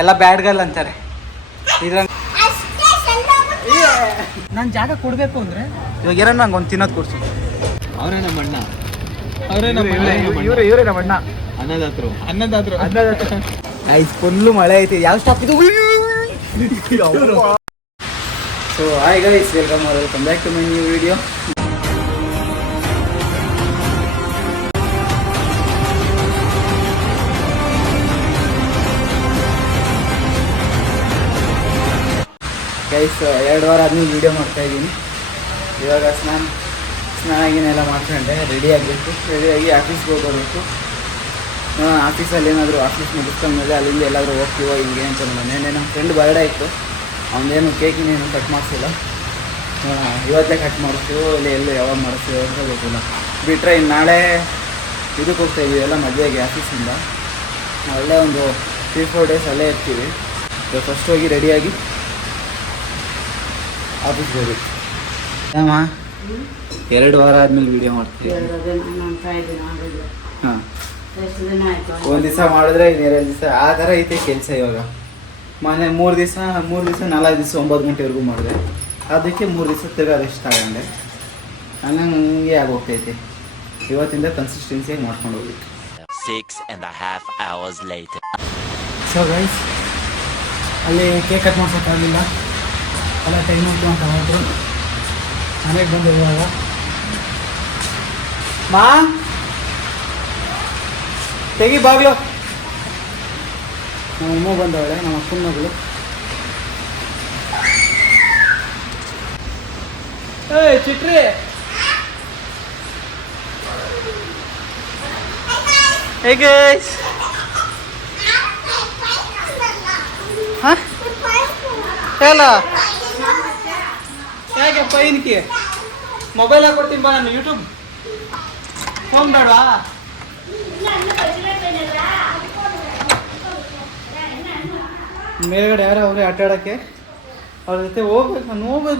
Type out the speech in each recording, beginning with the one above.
ಎಲ್ಲ bad girl ಅಂತಾರೆ. ಇದ್ರಂಗ ನಾನು ಜಾಗ ಕೊಡಬೇಕು ಅಂದರೆ ಇವಾಗ ಏನೋ ನಂಗೆ ಒಂದು ತಿನ್ನೋದು ಕೊಡ್ಸು. ಅವರೇ ನಮ್ಮ ಅಣ್ಣ, ಇವರೇ ನಮ್ಮ ಅಣ್ಣ. ಅನ್ನದಾದ್ರು ಐಸ್ ಫುಲ್ಲು ಮಳೆ ಐತಿ. ಯಾವ ಸ್ಟಾಪ್ ಇದು? So hi guys, welcome back to my new video. Guys 2 ವಾರ ಆದ್ಮೇಲೆ ವೀಡಿಯೋ ಮಾಡ್ತಾಯಿದ್ದೀನಿ. ಇವಾಗ ಸ್ನಾನ ಗಿನೆಲ್ಲ ಮಾಡ್ಕೊಂಡೆ ರೆಡಿ ರೆಡಿಯಾಗಿ ಆಫೀಸ್ಗೆ ಹೋಗಬೇಕು. ಆಫೀಸಲ್ಲಿ ಏನಾದರೂ ಆಫೀಸ್ ಮುಗಿಸ್ಕೊಂಡ್ಮೇಲೆ ಅಲ್ಲಿಂದ ಎಲ್ಲಾದರೂ ಹೋಗ್ತೀವೋ ಹಿಂಗೆ ಅಂತ ನೆನ್ನೆ ನಮ್ಮ ಫ್ರೆಂಡ್ ಬರ್ಡೇ ಇತ್ತು. ಅವನೇನು ಕೇಕಿನೇನು ಕಟ್ ಮಾಡಿಸಿಲ್ಲ. ಇವತ್ತೇ ಕಟ್ ಮಾಡಿಸ್ತೀವೋ ಇಲ್ಲ ಎಲ್ಲೂ ಯಾವಾಗ ಮಾಡಿಸ್ತೀವೋ ಅಂತ ಗೊತ್ತಿಲ್ಲ. ಬಿಟ್ಟರೆ ಇನ್ನು ನಾಳೆ ಇದಕ್ಕೆ ಹೋಗ್ತಾಯಿದ್ದೀವಿ ಎಲ್ಲ ಮದುವೆಗೆ ಆಫೀಸಿಂದ. ಒಳ್ಳೆ ಒಂದು 3-4 ಡೇಸ್ ಅಲ್ಲೇ ಇರ್ತೀವಿ. ಫಸ್ಟ್ ಹೋಗಿ ರೆಡಿಯಾಗಿ ಆಫೀಸ್ಗೆ ಹೋಗ್ಬೇಕು. ಅಮ್ಮ 2 ವಾರ ಆದಮೇಲೆ ವೀಡಿಯೋ ಮಾಡ್ತೀವಿ. ಹಾಂ, ಒಂದು ದಿವಸ ಮಾಡಿದ್ರೆ ಇನ್ನು 2 ದಿವಸ ಆ ಥರ ಐತೆ ಕೆಲಸ. ಇವಾಗ ಮೊನ್ನೆ 3 ದಿವಸ 4 ದಿವಸ 9 ಗಂಟೆವರೆಗೂ ಮಾಡಿದೆ. ಅದಕ್ಕೆ 3 ದಿವಸ ತಿರ್ಗಾ ರೆಸ್ಟ್ ತಗೊಂಡೆ. ಹಂಗೆ ಆಗೋಗ್ತೈತೆ. ಇವತ್ತಿಂದ ಕನ್ಸಿಸ್ಟೆನ್ಸಿಯಾಗಿ ಮಾಡ್ಕೊಂಡು ಹೋಗ್ಬೇಕು. 6.5 hours later. ಸೊ ಗೈಸ್, ಅಲ್ಲಿ ಕೇಕ್ ಕಟ್ ಮಾಡ್ಸೋಕ್ಕಾಗಲಿಲ್ಲ. ಎಲ್ಲ ಟೈಮ್ ಉಂಟು ಅಂತ ಹೋದ್ರು. ಮನೆಗೆ ಬಂದು ಇವಾಗ ಮಾ ತೆಗಿ ಬಾಗ್ಲು. ನಮ್ಮ ಅಮ್ಮ ಬಂದವಳೆ, ನಮ್ಮ ಅಕ್ಕನ ಮಗಳು. ಏಯ್ ಚಿಟ್ರಿ, ಹೇ ಗೈಸ್. ಹಾಂ ಹೇಳ ಹೇಗೆ ಪೈನ್ಕಿ ಮೊಬೈಲ್ ಹಾಕೊಡ್ತೀನಿ ಬಾ. ನಾನು ಯೂಟ್ಯೂಬ್ ಫೋನ್ ಬೇಡವಾ? ಮೇಲ್ಗಡೆ ಯಾರೋ ಅವರೇ ಆಟ ಆಡೋಕ್ಕೆ, ಅವ್ರ ಜೊತೆ ಹೋಗ್ಬೇಕು.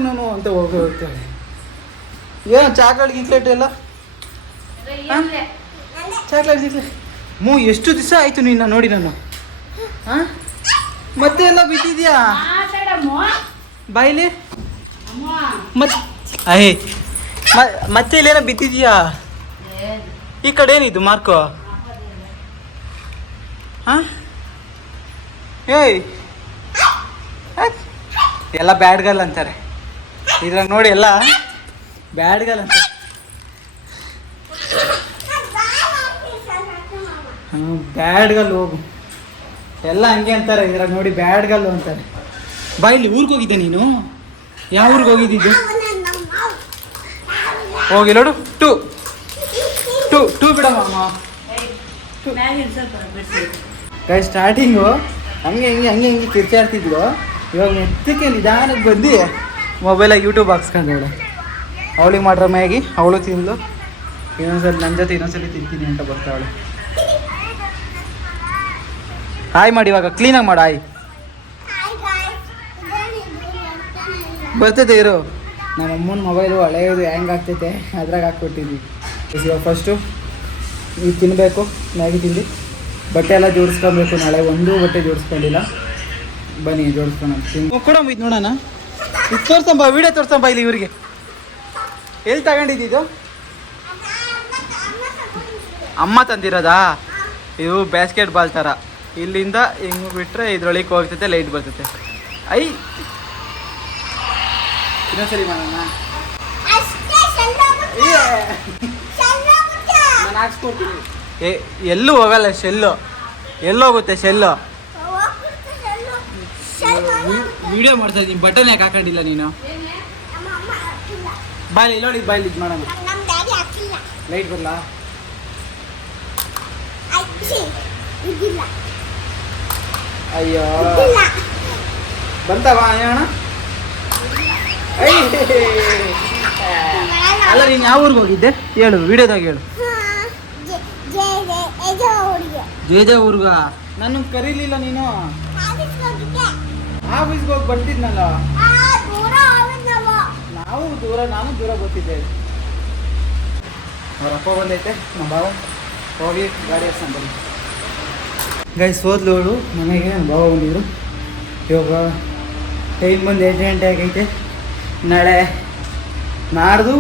ನಾನು ಅಂತ ಹೋಗ್ತೇವೆ. ಏನು ಚಾಕ್ಲೇಟ್ ಗಿಕ್ಲೇಟ್ ಎಲ್ಲ? ಚಾಕ್ಲೇಟ್ ಗಿಕ್ಲೇಟ್ ಎಷ್ಟು ದಿವಸ ಆಯಿತು ನಿನ್ನ ನೋಡಿ ನಾನು. ಹಾಂ, ಮತ್ತೆ ಎಲ್ಲ ಬಿದ್ದಿದ್ಯಾ ಬಾಯಿಲಿ? ಮತ್ತೆ ಇಲ್ಲೇನೋ ಬಿದ್ದಿದ್ಯಾ? ಈ ಕಡೆ ಏನಿದು ಮಾರ್ಕು? ಹಾಂ, ಏಯ್ ಎಲ್ಲ ಬ್ಯಾಡ್ ಗರ್ಲ್ ಅಂತಾರೆ. ಇದ್ರಾಗ ನೋಡಿ ಎಲ್ಲ ಬ್ಯಾಡ್ ಗರ್ಲ್ ಅಂತಾರೆ. ಬ್ಯಾಡ್ ಗರ್ಲ್ ಹೋಗು, ಎಲ್ಲ ಹಂಗೆ ಅಂತಾರೆ. ಇದ್ರಾಗ ನೋಡಿ ಬ್ಯಾಡ್ ಗರ್ಲ್ ಅಂತಾರೆ. ಬಾಯಿಲಿ ಊರಿಗೆ ಹೋಗಿದ್ದೆ ನೀನು? ಯಾವ ಊರಿಗೆ ಹೋಗಿದ್ದು? ಹೋಗಿ ನೋಡು. ಟೂ ಬಿಡಮ್ಮ. ಕೈ ಸ್ಟಾರ್ಟಿಂಗು ಹಂಗೆ ಕಿರ್ಚಾಡ್ತಿದ್ಲು. ಇವಾಗ ಮೆತ್ತಕ್ಕೆ ನಿಧಾನಕ್ಕೆ ಬಂದು ಮೊಬೈಲಾಗಿ ಯೂಟ್ಯೂಬ್ ಹಾಕ್ಸ್ಕೊಂಡವಳೆ. ಅವಳಿಗೆ ಮಾಡ್ರ ಮ್ಯಾಗಿ ಅವಳು ತಿಂದ್ಲು. ಇನ್ನೊಂದ್ಸಲಿ ನನ್ನ ಜೊತೆ ಇನ್ನೊಂದ್ಸಲಿ ತಿಂತೀನಿ ಅಂತ ಬರ್ತಾವಳೆ. ಹಾಯ್ ಮಾಡಿ, ಇವಾಗ ಕ್ಲೀನಾಗಿ ಮಾಡು. ಹಾಯ್ ಬರ್ತೈತೆ ಇರು. ನಮ್ಮ ಅಮ್ಮನ ಮೊಬೈಲು ಹಳೆಯದು ಹ್ಯಾಂಗ್ ಆಗ್ತೈತೆ, ಅದ್ರಾಗ ಹಾಕ್ಕೊಟ್ಟಿದ್ವಿ. ಇವಾಗ ಫಸ್ಟು ಈಗ ತಿನ್ನಬೇಕು. ಮ್ಯಾಗಿ ತಿಂದು ಬಟ್ಟೆ ಎಲ್ಲ ಜೋಡಿಸ್ಕೊಬೇಕು. ನಾಳೆ ಒಂದು ಬಟ್ಟೆ ಜೋಡಿಸ್ಕೊಂಡಿಲ್ಲ. ಬನ್ನಿ ಜೋಡಿಸ್ಕೊಂಡು ಕೊಡಂಬಿದ್ದು ನೋಡೋಣ. ಇದು ತೋರ್ಸಂಬ, ವೀಡಿಯೋ ತೋರ್ಸಂಬ ಇಲ್ಲಿ ಇವ್ರಿಗೆ. ಎಲ್ಲಿ ತಗೊಂಡಿದ್ದು? ಅಮ್ಮ ತಂದಿರೋದಾ? ಇದು ಬ್ಯಾಸ್ಕೆಟ್ ಬಾಲ್ ಥರ. ಇಲ್ಲಿಂದ ಹಿಂಗೆ ಬಿಟ್ಟರೆ ಇದ್ರೊಳಗೆ ಹೋಗ್ತೈತೆ, ಲೈಟ್ ಬರ್ತೈತೆ. ಐ ಇನ್ನೊಂದ್ಸರಿ ಮಾಡೋಣ. ನಾನು ಹಾಕ್ಸ್ಕೊಡ್ತೀನಿ. ಎಲ್ಲೂ ಹೋಗಲ್ಲ ಶೆಲ್ಲು. ಎಲ್ಲೋಗುತ್ತೆ ಶೆಲ್ಲು? ವಿಡಿಯೋ ಮಾಡ್ತಾ ಇದ್ದೀನಿ. ಬಟನ್ ಯಾಕೆ ಹಾಕೊಂಡಿಲ್ಲ ನೀನು? ಬಾಯ್ಲಿ ನೋಡಿ, ಬಾಯ್ಲಿ ಇದು ಮಾಡೋಣ. ಲೈಟ್ ಬರಲ್ಲ? ಅಯ್ಯೋ ಬಂತವಾ ಅಣ್ಣ? ಅಲ್ಲ, ನೀನು ಯಾವ ಊರಿಗೆ ಹೋಗಿದ್ದೆ ಹೇಳು, ವಿಡಿಯೋದಾಗ ಹೇಳು. ಜೇಜ ಊರ್ಗ? ನನ್ನ ಕರೀಲಿಲ್ಲ ನೀನು. ಆಫೀಸ್ಗೆ ಹೋಗಿ ಬರ್ತಿದ್ನಲ್ಲ. ನಾನು ದೂರ ಬರ್ತಿದ್ದೆ. ಅವ್ರ ಅಪ್ಪ ಬಂದೈತೆ, ನಮ್ಮ ಬಾವ. ಹೋಗಿ ಗಾಡಿ ಹಸ್ಕೊಂಡು ಬನ್ನಿ. ಗೈಸ್ ಹೋದ್ಲು ಅವಳು ಮನೆಗೆ ಭಾವ ಬಂದಿದ್ರು. ಇವಾಗ ಟೈಮ್ ಬಂದು 8 ಗಂಟೆ ಆಗೈತೆ. ನಾಡ್ದು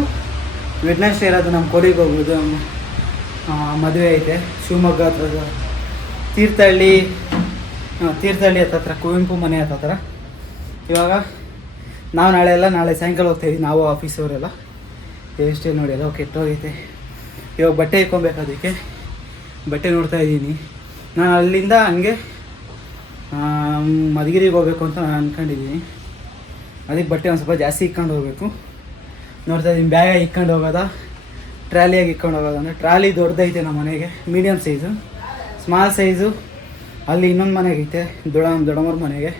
ವೆಡ್ನೆಸ್ಡೇ ಇರೋದು ನಮ್ಮ ಕೋಡಿಗೆ ಹೋಗ್ಬೋದು. ಮದುವೆ ಐತೆ ಶಿವಮೊಗ್ಗ ಹತ್ರ ತೀರ್ಥಹಳ್ಳಿ ಹತ್ತತ್ರ ಕುವೆಂಪು ಮನೆ ಹತ್ತತ್ರ. ಇವಾಗ ನಾವು ನಾಳೆ ಸಾಯಂಕಾಲ ಹೋಗ್ತಾಯಿದ್ವಿ, ನಾವು ಆಫೀಸವರೆಲ್ಲ. ಎಷ್ಟೇ ನೋಡಿ ಎಲ್ಲ ಕೆಟ್ಟೋಗೈತೆ. ಇವಾಗ ಬಟ್ಟೆ ಇಕ್ಕೊಬೇಕು, ಅದಕ್ಕೆ ಬಟ್ಟೆ ನೋಡ್ತಾ ಇದ್ದೀನಿ. ನಾನು ಅಲ್ಲಿಂದ ಹಂಗೆ ಮಧುಗಿರಿಗೆ ಹೋಗ್ಬೇಕು ಅಂತ ನಾನು ಅಂದ್ಕೊಂಡಿದ್ದೀನಿ. ಅದಕ್ಕೆ ಬಟ್ಟೆ ಒಂದು ಸ್ವಲ್ಪ ಜಾಸ್ತಿ ಇಕ್ಕೊಂಡು ಹೋಗಬೇಕು ನೋಡ್ತಾ ಇದ್ದೀನಿ. ಬ್ಯಾಗ ಇಕ್ಕೊಂಡು ಹೋಗೋದ, ಟ್ರಾಲಿಯಾಗಿ ಇಕ್ಕೊಂಡು ಹೋಗೋದು. ಅಂದರೆ ಟ್ರಾಲಿ ದೊಡ್ಡದೈತೆ ನಮ್ಮ ಮನೆಗೆ, ಮೀಡಿಯಮ್ ಸೈಜು. ಸ್ಮಾಲ್ ಸೈಜು ಅಲ್ಲಿ ಇನ್ನೊಂದು ಮನೆಗೆ ಐತೆ, ದೊಡ್ಡಮ್ಮರ ಮನೆಗೆ.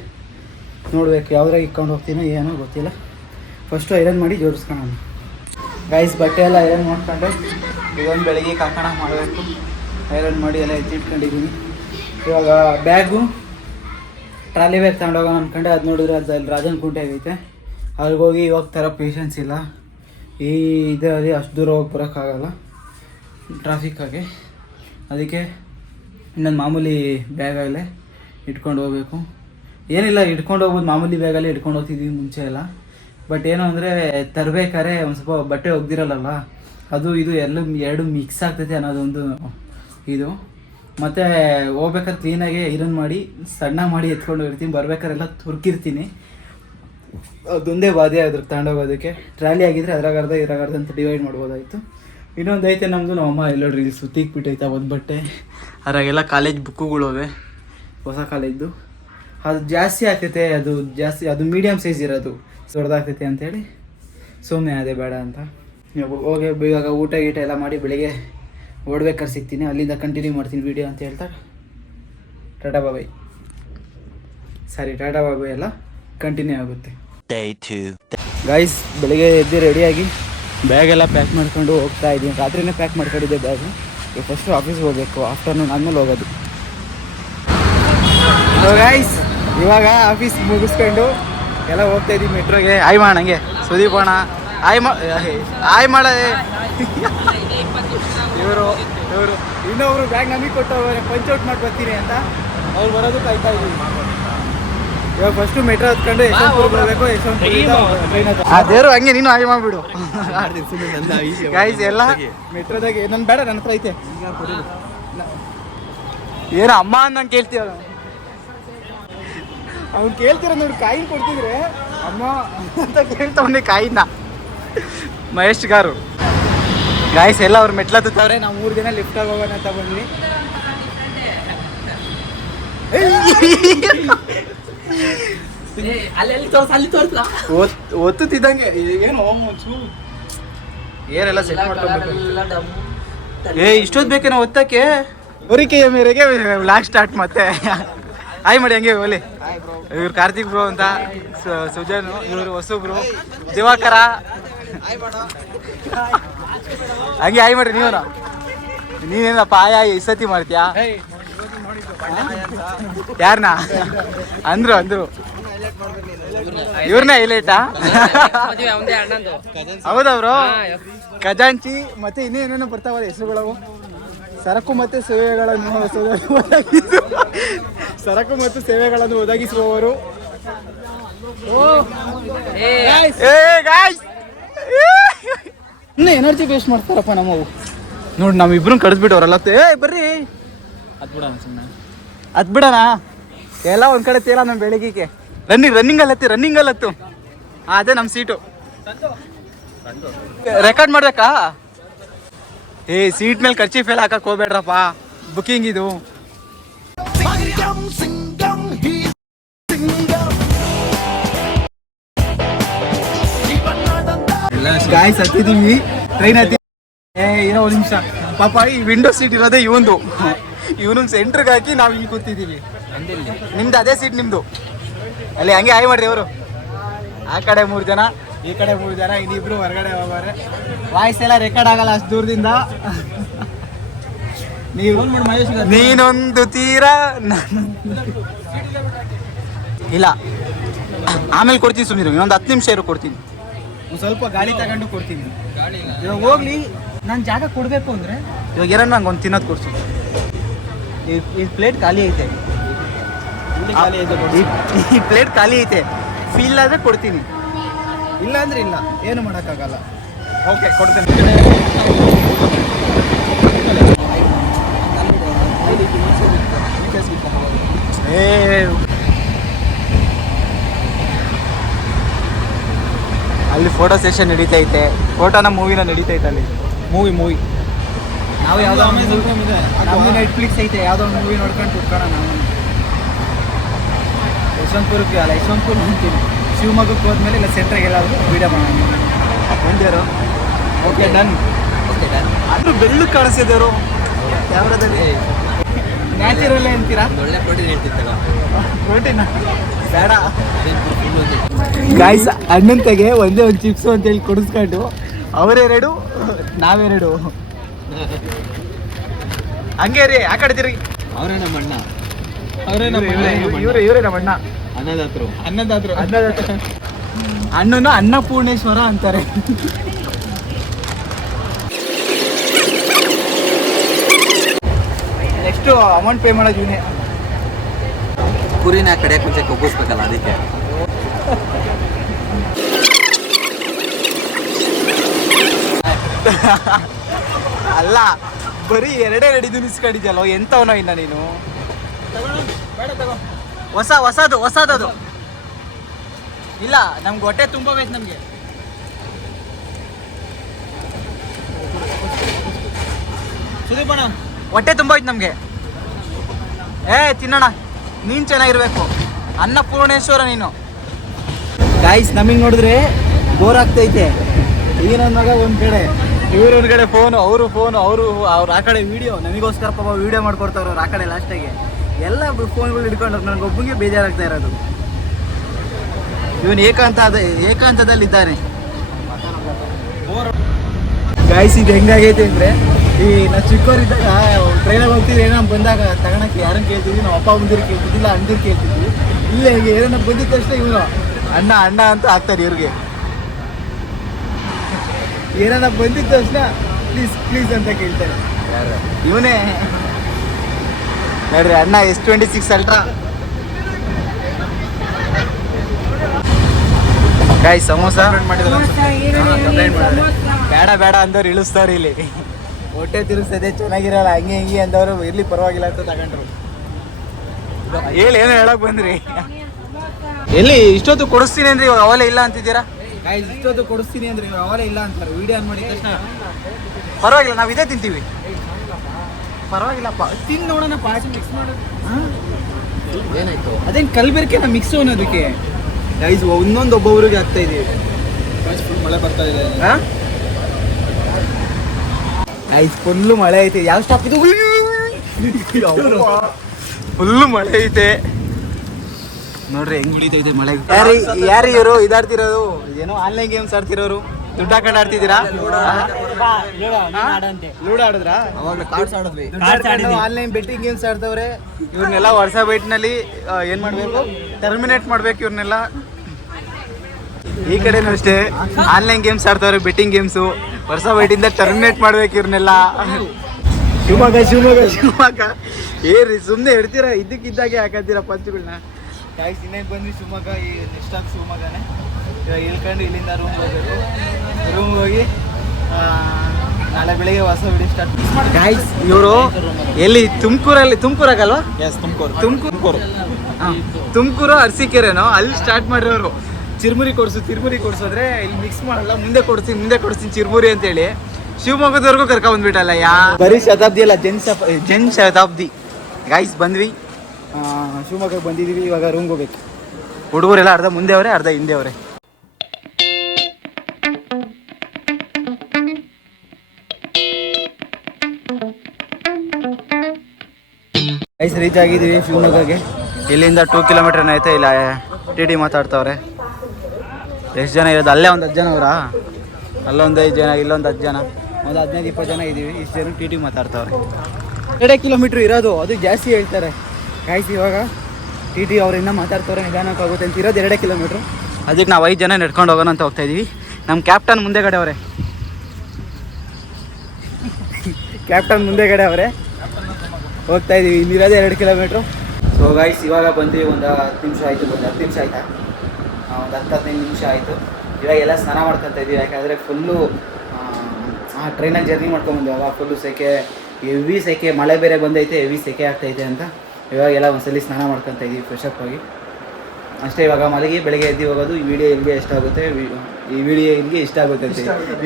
ನೋಡ್ಬೇಕು ಯಾವ್ದ್ರಾಗ ಇಕ್ಕೊಂಡು ಹೋಗ್ತೀನೋ ಏನೋ ಗೊತ್ತಿಲ್ಲ. ಫಸ್ಟು ಐರನ್ ಮಾಡಿ ಜೋಡಿಸ್ಕೊಳ್ಳೋಣ. ಗೈಸ್ ಬಟ್ಟೆ ಎಲ್ಲ ಐರನ್ ಮಾಡ್ಕೊಂಡು ಇದೊಂದು ಬೆಳಗ್ಗೆ ಕಾಕಣ ಮಾಡಬೇಕು. ಐರನ್ ಮಾಡಿ ಎಲ್ಲ ಎತ್ತಿಟ್ಕೊಂಡಿದ್ದೀನಿ. ಇವಾಗ ಬ್ಯಾಗು ಟ್ರಾಲಿ ಬ್ಯಾಗ್ ತಗೊಂಡೋಗೋಣ ಅಂದ್ಕೊಂಡೆ. ಅದು ನೋಡಿದ್ರೆ ಅದು ಅಲ್ಲಿ ರಾಜನ ಕುಂಟೆ ಆಗೈತೆ, ಅಲ್ಲಿಗೆ ಹೋಗಿ ಇವಾಗ ಥರ ಪೇಷನ್ಸ್ ಇಲ್ಲ. ಈ ಇದರಲ್ಲಿ ಅಷ್ಟು ದೂರ ಹೋಗಿ ಬರೋಕ್ಕಾಗಲ್ಲ ಟ್ರಾಫಿಕ್ಕಾಗಿ. ಅದಕ್ಕೆ ಇನ್ನೊಂದು ಮಾಮೂಲಿ ಬ್ಯಾಗಲ್ಲೇ ಇಟ್ಕೊಂಡು ಹೋಗ್ಬೇಕು. ಏನಿಲ್ಲ, ಇಟ್ಕೊಂಡು ಹೋಗ್ಬೋದು, ಮಾಮೂಲಿ ಬ್ಯಾಗಲ್ಲೇ ಇಟ್ಕೊಂಡು ಹೋಗ್ತಿದ್ದೀವಿ ಮುಂಚೆ ಎಲ್ಲ. ಬಟ್ ಏನು ಅಂದರೆ ತರಬೇಕಾದ್ರೆ ಒಂದು ಸ್ವಲ್ಪ ಬಟ್ಟೆ ಒಗ್ದಿರಲ್ಲ, ಅದು ಇದು ಎರಡು ಮಿಕ್ಸ್ ಆಗ್ತೈತೆ ಅನ್ನೋದೊಂದು ಇದು. ಮತ್ತು ಹೋಗ್ಬೇಕಾದ್ರೆ ಕ್ಲೀನಾಗಿ ಐರನ್ ಮಾಡಿ ಸಣ್ಣ ಮಾಡಿ ಎತ್ಕೊಂಡು ಹೋಗಿರ್ತೀನಿ. ಬರ್ಬೇಕಾರೆಲ್ಲ ತುರ್ಕಿರ್ತೀನಿ, ಅದೊಂದೇ ಬಾಧೆ ಅದ್ರ ತಗೊಂಡೋಗೋದಕ್ಕೆ. ಟ್ರಾಲಿ ಆಗಿದ್ರೆ ಅದ್ರಾಗರ್ಧ ಇದ್ರಾಗರ್ಧ ಅಂತ ಡಿವೈಡ್ ಮಾಡ್ಬೋದಾಯಿತು. ಇನ್ನೊಂದು ಐತೆ ನಮ್ಮದು, ನಮ್ಮಮ್ಮ ಎಲ್ಲೋ ರೀಲ್ ಸುತ್ತಿಕ್ಬಿಟ್ಟೈತೆ ಒಂದು ಬಟ್ಟೆ. ಅದ್ರಾಗೆಲ್ಲ ಕಾಲೇಜ್ ಬುಕ್ಕುಗಳವೆ, ಹೊಸ ಕಾಲೇಜ್ದು. ಅದು ಜಾಸ್ತಿ ಆಗ್ತೈತೆ, ಅದು ಮೀಡಿಯಮ್ ಸೈಜ್ ಇರೋದು ದೊಡ್ಡದಾಗ್ತೈತೆ ಅಂಥೇಳಿ ಸುಮ್ಮನೆ ಅದೇ ಬೇಡ ಅಂತ. ಇವಾಗ ಊಟ ಎಲ್ಲ ಮಾಡಿ ಬೆಳಿಗ್ಗೆ ಓಡ್ಬೇಕಾದ್ರೆ ಸಿಗ್ತೀನಿ. ಅಲ್ಲಿಂದ ಕಂಟಿನ್ಯೂ ಮಾಡ್ತೀನಿ ವೀಡಿಯೋ ಅಂತ ಹೇಳ್ತಾ ಟಾಟಾ ಬಾಬಾಯ್. ಟಾಟಾ ಬಾಬಾಯ್ ಎಲ್ಲ ಕಂಟಿನ್ಯೂ ಆಗುತ್ತೆ. Day 2. ಗೈಸ್ ಬೆಳಿಗ್ಗೆ ಎದ್ದು ರೆಡಿಯಾಗಿ ಬ್ಯಾಗೆಲ್ಲ ಪ್ಯಾಕ್ ಮಾಡ್ಕೊಂಡು ಹೋಗ್ತಾ ಇದ್ದೀನಿ. ರಾತ್ರಿನೇ ಪ್ಯಾಕ್ ಮಾಡ್ಕೊಂಡಿದ್ದೆ ಬ್ಯಾಗು. ಫಸ್ಟು ಆಫೀಸ್ಗೆ ಹೋಗಬೇಕು, ಆಫ್ಟರ್ನೂನ್ ಆದಮೇಲೆ ಹೋಗೋದು. ಗೈಸ್ ಇವಾಗ ಆಫೀಸ್ ಮುಗಿಸ್ಕೊಂಡು ಎಲ್ಲ ಹೋಗ್ತಾ ಇದ್ದೀವಿ ಮೆಟ್ರೋಗೆ. ಆಯ್ ಮಾಡೋಂಗೆ ಸುದೀಪ್ ಅಣ್ಣ ಆಯ್ ಮಾಡ ಇವರು ಇನ್ನೊಬ್ರು ಬ್ಯಾಗ್ ನಮಗೆ ಕೊಟ್ಟು ಪಂಚೌಟ್ ಮಾಡಿ ಬರ್ತೀನಿ ಅಂತ ಅವ್ರು ಬರೋದು ಕಾಯ್ತಾ ಇದ್ದೀವಿ. ಇವಾಗ ಫಸ್ಟು ಮೆಟ್ರೋ ಹತ್ಕೊಂಡು ಯಶವಂತಪುರ ಬರಬೇಕು. ದೇವರು ಹಂಗೆ ನೀನು ಆಯ್ ಮಾಡಿಬಿಡು ಗೈಸ್. ಎಲ್ಲ ಮೆಟ್ರೋದಾಗೆ ನನ್ನ ಬೇಡ, ನನ್ನ ಹತ್ರ ಐತೆ. ಏನು ಅಮ್ಮ ನಂಗೆ ಕೇಳ್ತೀವ, ಅವ್ನು ಕೇಳ್ತಿರೋ ನೋಡಿ. ಕಾಯಿನ್ ಕೊಡ್ತಿದ್ರೆ ಅಮ್ಮ ಅಂತ ಕೇಳ್ತವನ್ನೇ ಕಾಯಿನ. ಮಹೇಶ್ ಗಾರು ಗಾಯ್ಸ್ ಎಲ್ಲ ಅವ್ರು ಮೆಟ್ಲತ್ತವ್ರೆ. ನಾವು 3 ಜನ ಲಿಫ್ಟಾಗಿ ಹೋಗೋಣ ಅಂತ ಬಂದ್ವಿ. ಒತ್ತುತ್ತಿದ್ದಂಗೆ ಏನು ಏನೆಲ್ಲ ಸೆಟ್ ಮಾಡ್ಕೊಬೇಕು. ಇಷ್ಟೊತ್ತು ಬೇಕೇನೋ ಒತ್ತಕ್ಕೆ. ಹೊರಿಕೆಯ ಮೇರೆಗೆ ಲಾಸ್ಟ್ ಸ್ಟಾರ್ಟ್. ಮತ್ತೆ ಆಯ್ ಮಾಡಿ ಹಂಗೆ ಓಲಿ. ಇವ್ರು ಕಾರ್ತಿಕ್ ಬ್ರೋ ಅಂತ, ಸುಜನ್, ಇವರು ಹೊಸಬ್ರು, ದಿವಾಕರ. ಹಂಗೆ ಆಯ್ ಮಾಡ್ರಿ. ನೀನೇನಪ್ಪ ಆಯ್ ಇಸತಿ ಮಾಡ್ತೀಯಾ? ಯಾರನ್ನ ಅಂದ್ರು ಇವ್ರನ್ನ ಹೈಲೈಟಾ? ಹೌದವ್ರು ಖಜಾಂಚಿ ಮತ್ತೆ ಇನ್ನೇನೇನೋ ಬರ್ತಾವಲ್ಲ ಹೆಸರುಗಳವು. ಸರಕು ಮತ್ತು ಸೇವೆಗಳನ್ನು ಒದಗಿಸುವವರು. ಇನ್ನೂ ಎನರ್ಜಿ ವೇಸ್ಟ್ ಮಾಡ್ತಾರಪ್ಪ ನಮ್ಮವು. ನೋಡಿ ನಾವಿಬ್ರು ಕಡಿದ್ಬಿಟ್ಟವ್ರಲ್ಲ. ಬರ್ರಿ ಅದ್ ಬಿಡೋಣ ಎಲ್ಲ ಒಂದ್ ಕಡೆ ತೇಲ. ನಮ್ಮ ಬೆಳಗ್ಗೆ ರನ್ನಿಂಗ್ ಅಲ್ಲತ್ತು ಅದೇ ನಮ್ಮ ಸೀಟು. ರೆಕಾರ್ಡ್ ಮಾಡ್ಬೇಕಾ? ಸೀಟ್ ಮೇಲೆ ಖರ್ಚಿ ಫೇಲ್ ಹಾಕಕ್ ಹೋಗ್ಬೇಡ್ರಪ್ಪ, ಬುಕಿಂಗ್ ಇದು. ಗಾಯ್ಸ್ ಹತ್ತಿದೀವಿ, ಟ್ರೈನ್ ಹತ್ತಿ. ಏನೋ ಒಂದು ನಿಮಿಷ ಪಾಪ, ಈ ವಿಂಡೋ ಸೀಟ್ ಇರೋದೇ ಇವನು ಸೆಂಟ್ರಿಗೆ ಹಾಕಿ ನಾವು ಇಲ್ಲಿ ಕೂತಿದ್ದೀವಿ. ನಿಮ್ದು ಅದೇ ಸೀಟ್ ನಿಮ್ದು. ಅಲ್ಲಿ ಹಂಗೆ ಆಯ್ ಮಾಡ್ರಿ. ಅವರು ಆ ಕಡೆ 3 ಜನ, ಈ ಕಡೆ 3 ಜನ, ಇನ್ನಿಬ್ರು ಹೊರಗಡೆ ಹೋಗೋರೆ. ವಾಯ್ಸ್ ಎಲ್ಲ ರೆಕಾರ್ಡ್ ಆಗಲ್ಲ ಅಷ್ಟು ದೂರದಿಂದ. ನೀನೊಂದು ತೀರ ಇಲ್ಲ, ಆಮೇಲೆ ಕೊಡ್ತೀನಿ ಸುಮ್ಮನೆ. ಇನ್ನೊಂದು 10 ನಿಮಿಷ ಇರೋ ಕೊಡ್ತೀನಿ. ಒಂದು ಸ್ವಲ್ಪ ಗಾಳಿ ತಗೊಂಡು ಕೊಡ್ತೀನಿ. ಇವಾಗ ಹೋಗ್ಲಿ, ನಾನು ಜಾಗ ಕೊಡಬೇಕು ಅಂದರೆ ಇವಾಗ ಏನೋ ನಂಗೆ ಒಂದು ತಿನ್ನೋದು ಕೊಡ್ಸು. ಈ ಪ್ಲೇಟ್ ಖಾಲಿ ಐತೆ, ಖಾಲಿ ಐತೆ ಕೊಡು. ಈ ಪ್ಲೇಟ್ ಖಾಲಿ ಐತೆ. ಫೀಲ್ ಆದರೆ ಕೊಡ್ತೀನಿ, ಇಲ್ಲ ಅಂದ್ರೆ ಇಲ್ಲ, ಏನು ಮಾಡೋಕ್ಕಾಗಲ್ಲ. ಓಕೆ ಕೊಡ್ತೇನೆ. ಏ ಅಲ್ಲಿ ಫೋಟೋ ಸೆಷನ್ ನಡೀತೈತೆ, ಫೋಟೋನ ಮೂವಿನ ನಡೀತೈತೆ ಅಲ್ಲಿ. ಮೂವಿ ನಾವು ಯಾವುದೋ Amazon Prime ಇದೆ. ನಮ್ಮದು ನೆಟ್ಫ್ಲಿಕ್ಸ್ ಐತೆ, ಯಾವುದೋ ಒಂದು ಮೂವಿ ನೋಡ್ಕೊಂಡು ಕುತ್ಕೋಣ. ನಾವು ಯಶವಂತಪುರಕ್ಕೆ ಅಲ್ಲ, ಯಶವಂತಪುರ ಹೋಗ್ತೀನಿ. ಶಿವಮೊಗ್ಗಕ್ಕೆ ಹೋದ್ಮೇಲೆ ಇಲ್ಲ ಸೆಂಟ್ರಿಗೆ ಎಲ್ಲಾದರೂ ವೀಡಿಯೋ ಮಾಡೋಣ. ಬಂದಿರೋ ಓಕೆ ಡನ್. ಆದರೂ ಬೆಳ್ಳಗೆ ಕಾಣಿಸಿದರು ಕ್ಯಾಮ್ರಾದಲ್ಲಿ. ನ್ಯಾಚುರಲ್ಲೇ ಅಂತೀರಾ? ಒಳ್ಳೆ ಪ್ರೋಟೀನ್ ಹೇಳ್ತಿತ್ತಲ್ಲ. ಪ್ರೋಟೀನ್ ಬೇಡ ಗಾಯ್ಸ್. ಅಣ್ಣಂತೆಗೆ ಒಂದೇ ಒಂದು ಚಿಪ್ಸು ಅಂತೇಳಿ ಕೊಡಿಸ್ಕೊಂಡು ಅವರೆರಡು ನಾವೆರಡು ಹಂಗೆ ರೀ. ಆ ಕಡೆ ತಿರುಗಿ. ಅವರೇ ನಮ್ಮ ಅಣ್ಣ, ಅವರೇ ನಮ್ಮ ಇವರೇ ನಮ್ಮ ಅಣ್ಣ. ಅನ್ನದಾತರು. ಅಣ್ಣನು ಅನ್ನಪೂರ್ಣೇಶ್ವರ ಅಂತಾರೆ. ಎಷ್ಟು ಅಮೌಂಟ್ ಪೇ ಮಾಡೋದು ಇವನೇ. ಕುರಿನ ಕಡೆ ಮುಂಚೆ ಕೊಗ್ಗಿಸ್ಬೇಕಲ್ಲ, ಅದಕ್ಕೆ. ಅಲ್ಲ, ಬರೀ ಎರಡೇ ನಡಿದು ನಿಸ್ಕೊಂಡಿದ್ಯಲ್ಲೋ, ಎಂಥವನೋ ಇನ್ನ ನೀನು. ಹೊಸದು ಇಲ್ಲ, ನಮ್ಗೆ ಹೊಟ್ಟೆ ತುಂಬ ಬೇಕು. ನಮಗೆ ಸುದೀಪಣ್ಣ ಹೊಟ್ಟೆ ತುಂಬ ಐತೆ ನಮಗೆ. ತಿನ್ನೋಣ, ನೀನು ಚೆನ್ನಾಗಿರ್ಬೇಕು. ಅನ್ನಪೂರ್ಣೇಶ್ವರ ನೀನು. ಗಾಯ್ಸ್, ನಮಗೆ ನೋಡಿದ್ರೆ ಬೋರ್ ಆಗ್ತೈತೆ. ಈಗ ನನ್ನ ಮಗ ಒಂದು ಕಡೆ, ಇವರು ಒಂದು ಕಡೆ ಫೋನು, ಅವ್ರು ಆ ಕಡೆ ವೀಡಿಯೋ. ನಮಗೋಸ್ಕರ ಪಾಪ ವೀಡಿಯೋ ಮಾಡ್ಕೊಡ್ತಾವ್ರು ಅವ್ರು ಆ ಕಡೆ ಲಾಸ್ಟಿಗೆ. ಎಲ್ಲ ಫೋನ್ಗಳು ಹಿಡ್ಕೊಂಡ್ರು, ನನಗೊಬ್ಬನಿಗೆ ಬೇಜಾರಾಗ್ತಾ ಇರೋದು. ಇವನು ಏಕಾಂತದಲ್ಲಿದ್ದಾನೆ. ಗಾಯ್ಸ್, ಇದು ಹೆಂಗಾಗೈತೆ ಅಂದರೆ, ಈ ನಾವು ಚಿಕ್ಕವರಿದ್ದಾಗ ಟ್ರೈನಾಗ ಹೋಗ್ತಿದ್ವಿ, ಏನೋ ಬಂದಾಗ ತಗೊಳಕ್ಕೆ ಯಾರನ್ನ ಕೇಳ್ತಿದ್ವಿ, ನಾವು ಅಪ್ಪ ಮುಂದಿರು ಕೇಳ್ತಿದ್ದಿಲ್ಲ, ಅಣ್ಣದಿರು ಕೇಳ್ತಿದ್ವಿ. ಇಲ್ಲೇ ಏನೋ ಬಂದಿದ್ದ ತಕ್ಷಣ ಇವನು ಅಣ್ಣ ಅಂತ ಹಾಕ್ತಾರೆ ಇವ್ರಿಗೆ. ಏನಾರ ಬಂದಿದ್ದ ತಕ್ಷಣ ಪ್ಲೀಸ್ ಅಂತ ಕೇಳ್ತಾರೆ. ಇವನೇ ನೋಡ್ರಿ ಅಣ್ಣ, S26 ಅಲ್ಟ್ರಾ. ಗಾಯ್ಸ್, ಸಮೋಸ ಬೇಡ ಅಂದವ್ರು ಇಳಿಸ್ತವ್ರು ಇಲ್ಲಿ. ಹೊಟ್ಟೆ ತಿರುಗಿಸದೆ ಚೆನ್ನಾಗಿರಲ್ಲ, ಹಂಗೆ ಅಂದವರು ಇರ್ಲಿ ಪರವಾಗಿಲ್ಲ ಅಂತ ತಗೊಂಡ್ರು. ಏನೋ ಹೇಳಕ್ ಬಂದ್ರಿ. ಎಲ್ಲಿ ಇಷ್ಟೊತ್ತು ಕೊಡಿಸ್ತೀನಿ ಅಂದ್ರೆ ಇವಾಗ ಅವಲೇ ಇಲ್ಲ ಅಂತಿದ್ದೀರಾ? ಇಷ್ಟೊತ್ತು ಕೊಡಿಸ್ತೀನಿ ಅಂದ್ರೆ ಇವಾಗ ಅವಲೇ ಇಲ್ಲ ಅಂತಾರೆ. ವಿಡಿಯೋ ಆನ್ ಮಾಡಿದ ತಕ್ಷಣ ಪರವಾಗಿಲ್ಲ, ನಾವು ಇದೇ ತಿಂತೀವಿ. ಪರವಾಗಿಲ್ಲಪ್ಪ, ತಿಂದು ನೋಡೋಣಪ್ಪ. ಮಿಕ್ಸ್ ಮಾಡೋದು ಏನಾಯ್ತು? ಅದೇನು ಕಲ್ಬೆರಕೆ ಮಿಕ್ಸ್ ಅನ್ನೋದಕ್ಕೆ. ಗೈಸ್, ಒಬ್ಬೊಬ್ರಿಗೆ ಆಗ್ತಾ ಇದೀವಿ. ಫುಲ್ ಮಳೆ ಬರ್ತಾ ಇದೆ. ಗೈಸ್, ಫುಲ್ಲು ಮಳೆ ಐತೆ. ಯಾವ ಸ್ಟಾಪ್ ಇದು? ಫುಲ್ಲು ಮಳೆ ಐತೆ ನೋಡ್ರಿ, ಹೆಂಗ್ ಹಿಡಿತೈತೆ ಮಳೆ. ಯಾರು ಇವರು ಇದಾಡ್ತಿರೋದು? ಏನೋ ಆನ್ಲೈನ್ ಗೇಮ್ಸ್ ಆಡ್ತಿರೋರು. ದುಡ್ಡು ಹಾಕೊಂಡು ಆಡ್ತಿದ್ದೀರಾ? ಲೂಡ್ ಆಡಿದ್ರಾ? ಆನ್ಲೈನ್ ಬೆಟ್ಟಿಂಗ್ ಗೇಮ್ಸ್ ಆಡ್ತವ್ರೆ. ಇವ್ರನ್ನೆಲ್ಲ ವರ್ಷ ಬೈಟ್ನಲ್ಲಿ ಏನ್ ಮಾಡ್ಬೇಕು? ಟರ್ಮಿನೇಟ್ ಮಾಡ್ಬೇಕು ಇವ್ರನ್ನೆಲ್ಲ. ಈ ಕಡೆನೂ ಅಷ್ಟೇ, ಆನ್ಲೈನ್ ಗೇಮ್ಸ್ ಆಡ್ತವ್ರೆ, ಬೆಟ್ಟಿಂಗ್ ಗೇಮ್ಸು. ವರ್ಷ ಬೈಟಿಂದ ಟರ್ಮಿನೇಟ್ ಮಾಡ್ಬೇಕು ಇವ್ರನ್ನೆಲ್ಲ. ಶಿವಮೊಗ್ಗ ಏರಿ ಸುಮ್ಮನೆ ಇಡ್ತೀರಾ, ಇದ್ದಕ್ಕಿದ್ದಾಗೆ ಹಾಕತ್ತೀರ ಪಂಚುಗಳನ್ನ. ಗಾಯ್ಸ್, ಇನ್ನೇನು ಬಂದ್ವಿ ಶಿವಮೊಗ್ಗ. ಈ ನೆಕ್ಸ್ಟ್ ಆಗಿ ಶಿವಮೊಗ್ಗನೇ. ಇವಾಗ ಇಳ್ಕೊಂಡು ಇಲ್ಲಿಂದ ರೂಮ್ಗೆ ಹೋಗ್ಬೇಕು. ರೂಮ್ಗೆ ಹೋಗಿ ನಾಳೆ ಬೆಳಿಗ್ಗೆ ಹೊಸ ವಿಡಿಯೋ ಸ್ಟಾರ್ಟ್. ಗಾಯ್ಸ್, ಇವರು ಎಲ್ಲಿ? ತುಮಕೂರಾಗಲ್ವಾ? ತುಮಕೂರು ಅರಸೀಕೆರೆನೋ ಅಲ್ಲಿ ಸ್ಟಾರ್ಟ್ ಮಾಡಿರೋರು. ಚಿರ್ಮುರಿ ಕೊಡ್ಸಿದ್ರೆ ಇಲ್ಲಿ ಮಿಕ್ಸ್ ಮಾಡಲ್ಲ, ಮುಂದೆ ಕೊಡ್ತೀನಿ ಚಿರ್ಮುರಿ ಅಂತೇಳಿ ಶಿವಮೊಗ್ಗದವರೆಗೂ ಕರ್ಕೊಂಡ್ಬಂದ್ಬಿಟ್ಟಲ್ಲ. ಬರೀ ಶತಾಬ್ದಿ ಅಲ್ಲ, ಜನ್ ಶತಾಬ್ದಿ. ಗಾಯ್ಸ್, ಬಂದ್ವಿ ಶಿವಮೊಗ್ಗಕ್ಕೆ ಬಂದಿದ್ದೀವಿ. ಇವಾಗ ರೂಮ್ಗೆ ಹೋಗ್ಬೇಕು. ಹುಡುಗರೆಲ್ಲ ಅರ್ಧ ಮುಂದೆ ಅವರೇ, ಅರ್ಧ ಹಿಂದೆ ಅವರೇ. ಗೈಸ್, ರೀಚ್ ಆಗಿದ್ದೀವಿ ಶಿವಮೊಗ್ಗಕ್ಕೆ. ಇಲ್ಲಿಂದ 2 ಕಿಲೋಮೀಟರ್ ಐತೆ. ಇಲ್ಲ TT ಮಾತಾಡ್ತವ್ರೆ. ಎಷ್ಟು ಜನ ಇರೋದು? ಅಲ್ಲೇ ಒಂದು 10 ಜನ ಅವರಾ? ಅಲ್ಲೊಂದು 5 ಜನ, ಇಲ್ಲೊಂದು 10 ಜನ, ಒಂದು 15-20 ಜನ ಇದ್ದೀವಿ. ಇಷ್ಟು ಜನ TT ಮಾತಾಡ್ತವ್ರೆ. 2 ಕಿಲೋಮೀಟ್ರ್ ಇರೋದು, ಅದು ಜಾಸ್ತಿ ಹೇಳ್ತಾರೆ. ಗಾಯ್ಸ್, ಇವಾಗ TT ಅವರಿಂದ ಮಾತಾಡ್ತವ್ರೆ, ನಿಧಾನಕ್ಕಾಗುತ್ತೆ ಅಂತ. ಇರೋದು 2 ಕಿಲೋಮೀಟ್ರು. ಅದಕ್ಕೆ ನಾವು 5 ಜನ ನಡ್ಕೊಂಡು ಹೋಗೋಣ ಅಂತ ಹೋಗ್ತಾ ಇದ್ದೀವಿ. ನಮ್ಮ ಕ್ಯಾಪ್ಟನ್ ಮುಂದೆಗಡೆ ಅವರೇ. ಹೋಗ್ತಾ ಇದೀವಿ, ಇಲ್ಲಿರೋದು 2 ಕಿಲೋಮೀಟ್ರು. ಸೊ ಗೈಸ್ ಇವಾಗ ಬಂದು ಒಂದು 10 ನಿಮಿಷ ಆಯಿತು, ಒಂದು 10 ನಿಮಿಷ ಆಯ್ತಾ, ಒಂದು 10-15 ನಿಮಿಷ ಆಯಿತು. ಇವಾಗೆಲ್ಲ ಸ್ನಾನ ಮಾಡ್ಕೊತಾ ಇದ್ದೀವಿ, ಯಾಕಂದರೆ ಫುಲ್ಲು ಟ್ರೈನಾಗಿ ಜರ್ನಿ ಮಾಡ್ಕೊಂಬಂದಿವಾಗ ಫುಲ್ಲು ಸೆಕೆ, ಹೆವಿ ಸೆಕೆ, ಮಳೆ ಬೇರೆ ಬಂದೈತೆ, ಹೆವಿ ಸೆಕೆ ಆಗ್ತೈತೆ ಅಂತ ಇವಾಗೆಲ್ಲ ಒಂದ್ಸಲಿ ಸ್ನಾನ ಮಾಡ್ಕೊತಾ ಇದ್ದೀವಿ ಫ್ರೆಶಪ್ ಆಗಿ ಅಷ್ಟೇ. ಇವಾಗ ಮಲಗಿ ಬೆಳಗ್ಗೆ ಎದ್ದು ಹೋಗೋದು. ಈ ವಿಡಿಯೋ ಇಲ್ಲಿಗೆ ಇಷ್ಟ ಆಗುತ್ತೆ, ಈ ವಿಡಿಯೋ ಇಲ್ಲಿಗೆ ಇಷ್ಟ ಆಗುತ್ತೆ ಅಂತ,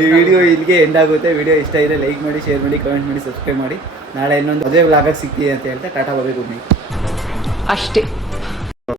ಈ ವಿಡಿಯೋ ಇಲ್ಲಿಗೆ ಎಂಡ್ ಆಗುತ್ತೆ. ವಿಡಿಯೋ ಇಷ್ಟ ಇದೆ ಲೈಕ್ ಮಾಡಿ, ಶೇರ್ ಮಾಡಿ, ಕಮೆಂಟ್ ಮಾಡಿ, ಸಬ್ಸ್ಕ್ರೈಬ್ ಮಾಡಿ. ನಾಳೆ ಇನ್ನೊಂದು ಮದುವೆ ವ್ಲಾಗಾಗಿ ಸಿಗ್ತೀವಿ ಅಂತ ಹೇಳ್ತಾ ಟಾಟಾ ಬಾಯ್, ಗುಡ್ ನೈಟ್ ಅಷ್ಟೇ.